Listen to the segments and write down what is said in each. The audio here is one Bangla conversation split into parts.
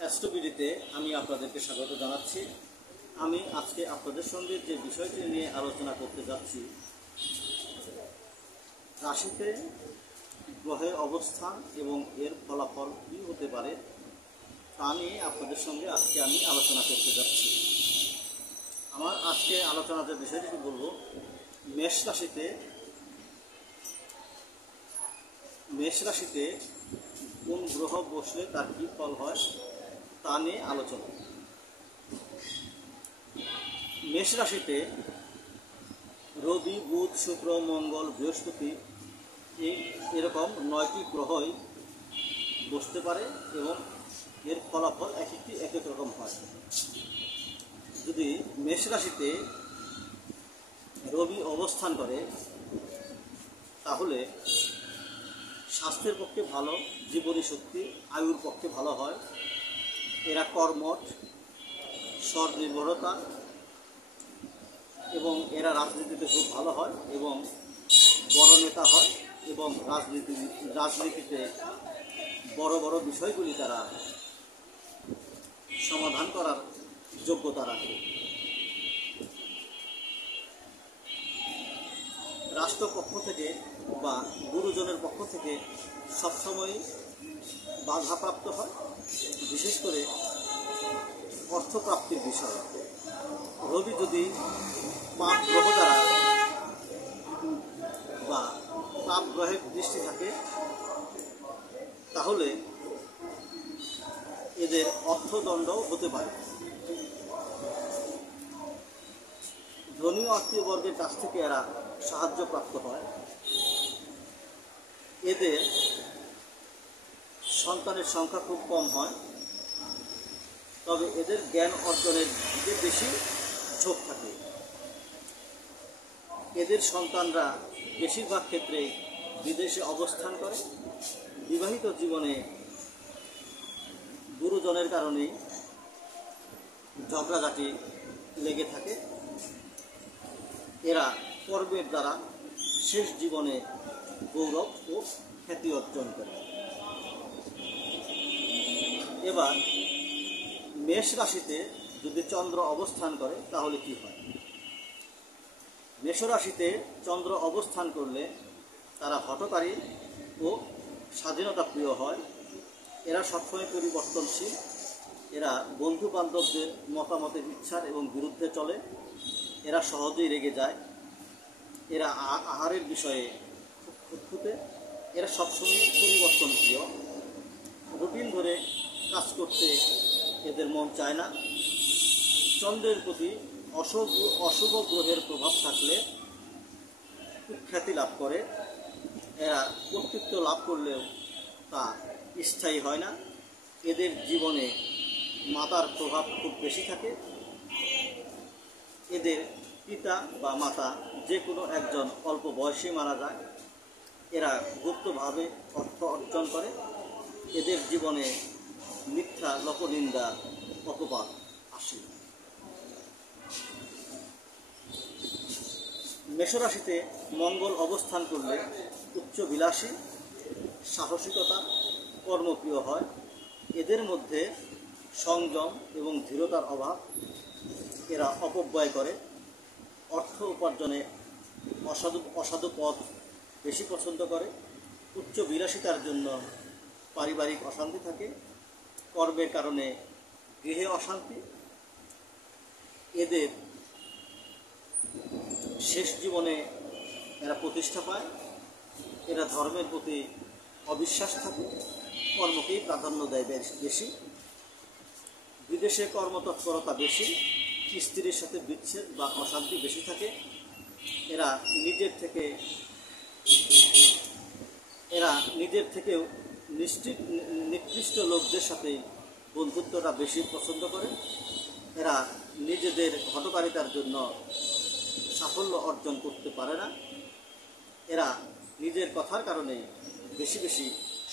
অ্যাস্ট্রোবিডিতে আমি আপনাদেরকে স্বাগত জানাচ্ছি। আমি আজকে আপনাদের সঙ্গে যে বিষয়টি নিয়ে আলোচনা করতে যাচ্ছি, রাশিতে গ্রহের অবস্থান এবং এর ফলাফল কী হতে পারে তা নিয়ে আপনাদের সঙ্গে আজকে আমি আলোচনা করতে যাচ্ছি। আমার আজকে আলোচনার যে বিষয়টি বলবো, মেষ রাশিতে কোন গ্রহ বসলে তার কী ফল হয় তা নিয়ে আলোচনা। মেষ রাশিতে রবি, বুধ, শুক্র, মঙ্গল, বৃহস্পতি এরকম 9টি গ্রহই বসতে পারে এবং এর ফলাফল এক এক রকম হয়। যদি মেষ রাশিতে রবি অবস্থান করে তাহলে স্বাস্থ্যের পক্ষে ভালো, জীবনী শক্তি, আয়ুর পক্ষে ভালো হয়। এরা কর্মঠ, স্বনির্ভরতা এবং এরা রাজনীতিতে খুব ভালো হয় এবং বড় নেতা হয় এবং রাজনীতিতে বড় বড় বিষয়গুলি তারা সমাধান করার যোগ্যতা রাখে। রাষ্ট্রপক্ষ থেকে বা গুরুজনের পক্ষ থেকে সবসময় বাধাপ্রাপ্ত হয়, বিশেষ করে অর্থপ্রাপ্তির বিষয়। রবি যদি পাপ গ্রহ দ্বারা বা পাপ গ্রহের দৃষ্টি থাকে তাহলে এদের অর্থদণ্ড হতে পারে। ধনী আত্মীয়বর্গের কাছ থেকে এরা সাহায্য প্রাপ্ত হয়। এদের সন্তানের সংখ্যা খুব কম হয়, তবে এদের জ্ঞান অর্জনের দিকে বেশি ঝোঁক থাকে। এদের সন্তানরা বেশিরভাগ ক্ষেত্রে বিদেশে অবস্থান করে। বিবাহিত জীবনে গুরুজনের কারণে ঝগড়াঝাটি লেগে থাকে। এরা কর্মের দ্বারা শেষ জীবনে গৌরব ও খ্যাতি অর্জন করে। এবার মেষ রাশিতে যদি চন্দ্র অবস্থান করে তাহলে কি হয়? মেষ রাশিতে চন্দ্র অবস্থান করলে তারা হঠকারী ও স্বাধীনতা প্রিয় হয়। এরা সবসময় পরিবর্তনশীল। এরা বন্ধু বান্ধবদের মতামতের ইচ্ছার এবং বিরুদ্ধে চলে। এরা সহজেই রেগে যায়। এরা আহারের বিষয়ে খুব খুঁতখুঁতে। এরা সবসময় পরিবর্তন প্রিয়। রুটিন ধরে কাজ করতে এদের মন চায় না। চন্দ্রের প্রতি অশুভ গ্রহের প্রভাব থাকলে কুখ্যাতি লাভ করে। এরা কর্তৃত্ব লাভ করলেও তা স্থায়ী হয় না। এদের জীবনে মাতার প্রভাব খুব বেশি থাকে। এদের পিতা বা মাতা যে কোনো একজন অল্প বয়সে মারা যায়। এরা গুপ্তভাবে অর্থ অর্জন করে। এদের জীবনে মিথ্যা, লোকনিন্দা, অপবাদ আসে। মেষরাশিতে মঙ্গল অবস্থান করলে উচ্চবিলাসী, সাহসিকতা, কর্মপ্রিয় হয়। এদের মধ্যে সংযম এবং দৃঢ়তার অভাব। এরা অপব্যয় করে। অর্থ উপার্জনে অসাধু পথ বেশি পছন্দ করে। উচ্চ বিলাসিতার জন্য পারিবারিক অশান্তি থাকে। কর্মের কারণে গৃহে অশান্তি। এদের শেষ জীবনে এরা প্রতিষ্ঠা পায়। এরা ধর্মের প্রতি অবিশ্বাস থাকে, কর্মকেই প্রাধান্য দেয় বেশি। বিদেশে কর্মতৎপরতা বেশি। স্ত্রীর সাথে বিচ্ছেদ বা অশান্তি বেশি থাকে। এরা নিজের থেকেও নিকৃষ্ট লোকদের সাথে বন্ধুত্বটা বেশি পছন্দ করে। এরা নিজেদের হঠকারিতার জন্য সাফল্য অর্জন করতে পারে না। এরা নিজের কথার কারণে বেশি বেশি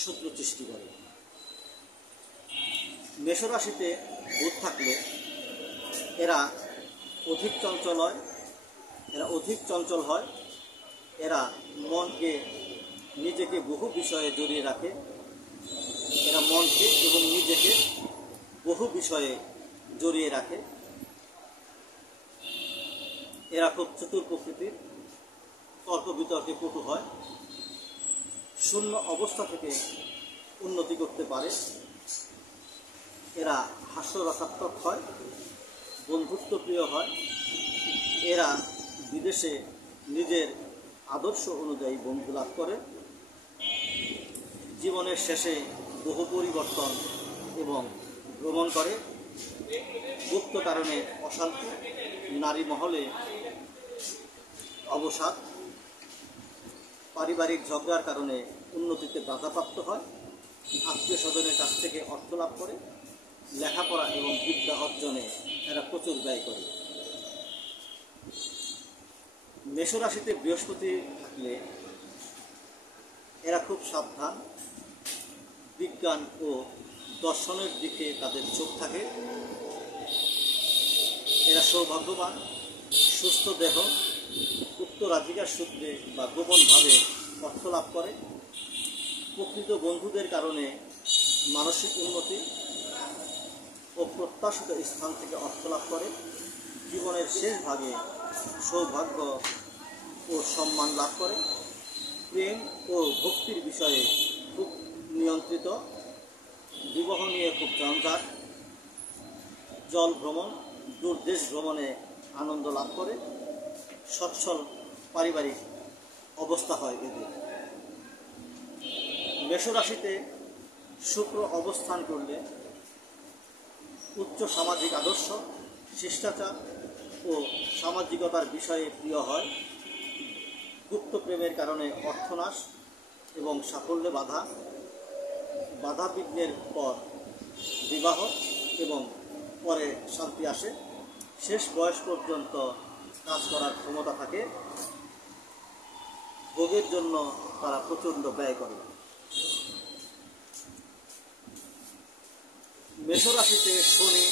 শত্রু সৃষ্টি করে। মেষরাশিতে বুধ থাকলে এরা অধিক চঞ্চল হয়। এরা নিজেকে বহু বিষয়ে জড়িয়ে রাখে। এরা মনকে এবং নিজেকে বহু বিষয়ে জড়িয়ে রাখে। এরা খুব চতুর প্রকৃতির, তর্ক বিতর্কে পটু হয়, শূন্য অবস্থা থেকে উন্নতি করতে পারে। এরা হাস্যরসাত্মক হয়, বন্ধুত্বপ্রিয় হয়। এরা বিদেশে নিজের আদর্শ অনুযায়ী বন্ধু লাভ করে। জীবনের শেষে বহু পরিবর্তন এবং ভ্রমণ করে। গুপ্ত কারণে অশান্তি, নারী মহলে অবসাদ, পারিবারিক ঝগড়ার কারণে উন্নতিতে বাধাপ্রাপ্ত হয়, আত্মীয় স্বজনের কাছ থেকে অর্থ লাভ করে। লেখাপড়া এবং বিদ্যা অর্জনে এরা প্রচুর ব্যয় করে। মেষ রাশিতে বৃহস্পতি থাকলে এরা খুব সাবধান, বিজ্ঞান ও দর্শনের দিকে তাদের চোখ থাকে। এরা সৌভাগ্যবান, সুস্থ দেহ, উত্তরাধিকার সূত্রে বা গোপনভাবে অর্থ লাভ করে। প্রকৃত বন্ধুদের কারণে মানসিক উন্নতি ও প্রত্যাশিত স্থান থেকে অর্থ লাভ করে। জীবনের শেষ ভাগে সৌভাগ্য ও সম্মান লাভ করে। প্রেম ও ভক্তির বিষয়ে খুব নিয়ন্ত্রিত। বিবাহ নিয়ে খুব জঞ্জাট। জল ভ্রমণ, দূরদেশ ভ্রমণে আনন্দ লাভ করে। সচ্ছল পারিবারিক অবস্থা হয় এদের। মেষ রাশিতে শুক্র অবস্থান করলে উচ্চ সামাজিক আদর্শ, শিষ্টাচার ও সামাজিকতার বিষয়ে প্রিয় হয়। গুপ্ত প্রেমের কারণে অর্থনাশ এবং সাফল্যে বাধা বিঘ্নের পর বিবাহ এবং পরে শান্তি আসে। শেষ বয়স পর্যন্ত কাজ করার ক্ষমতা থাকে। ভোগের জন্য তারা প্রচণ্ড ব্যয় করে। মেষ রাশিতে শনি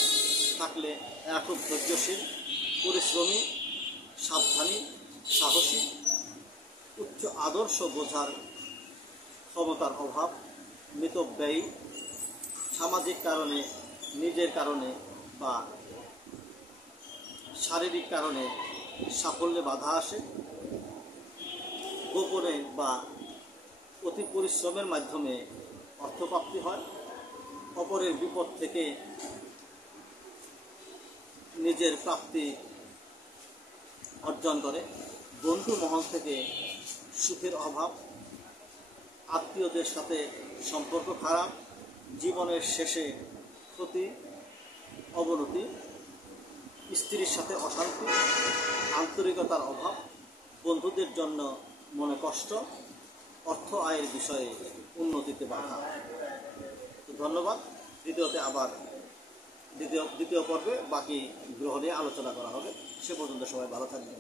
থাকলে এরা খুব ধৈর্যশীল, পরিশ্রমী, সাবধানী, সাহসী। উচ্চ আদর্শ বোঝার ক্ষমতার অভাব, মিতব্যয়ী। সামাজিক কারণে, নিজের কারণে বা শারীরিক কারণে সাফল্যে বাধা আসে। গোপনে বা অতি পরিশ্রমের মাধ্যমে অর্থপ্রাপ্তি হয়। অপরের বিপদ থেকে নিজের প্রাপ্তি অর্জন করে। বন্ধু মহল থেকে সুখের অভাব, আত্মীয়দের সাথে সম্পর্ক খারাপ, জীবনের শেষে ক্ষতি, অবনতি, স্ত্রীর সাথে অশান্তি, আন্তরিকতার অভাব, বন্ধুদের জন্য মনে কষ্ট, অর্থ আয়ের বিষয়ে উন্নতিতে বাধা। তো ধন্যবাদ। দ্বিতীয় পর্বে বাকি গ্রহ নিয়ে আলোচনা করা হবে। সে পর্যন্ত সবাই ভালো থাকবেন।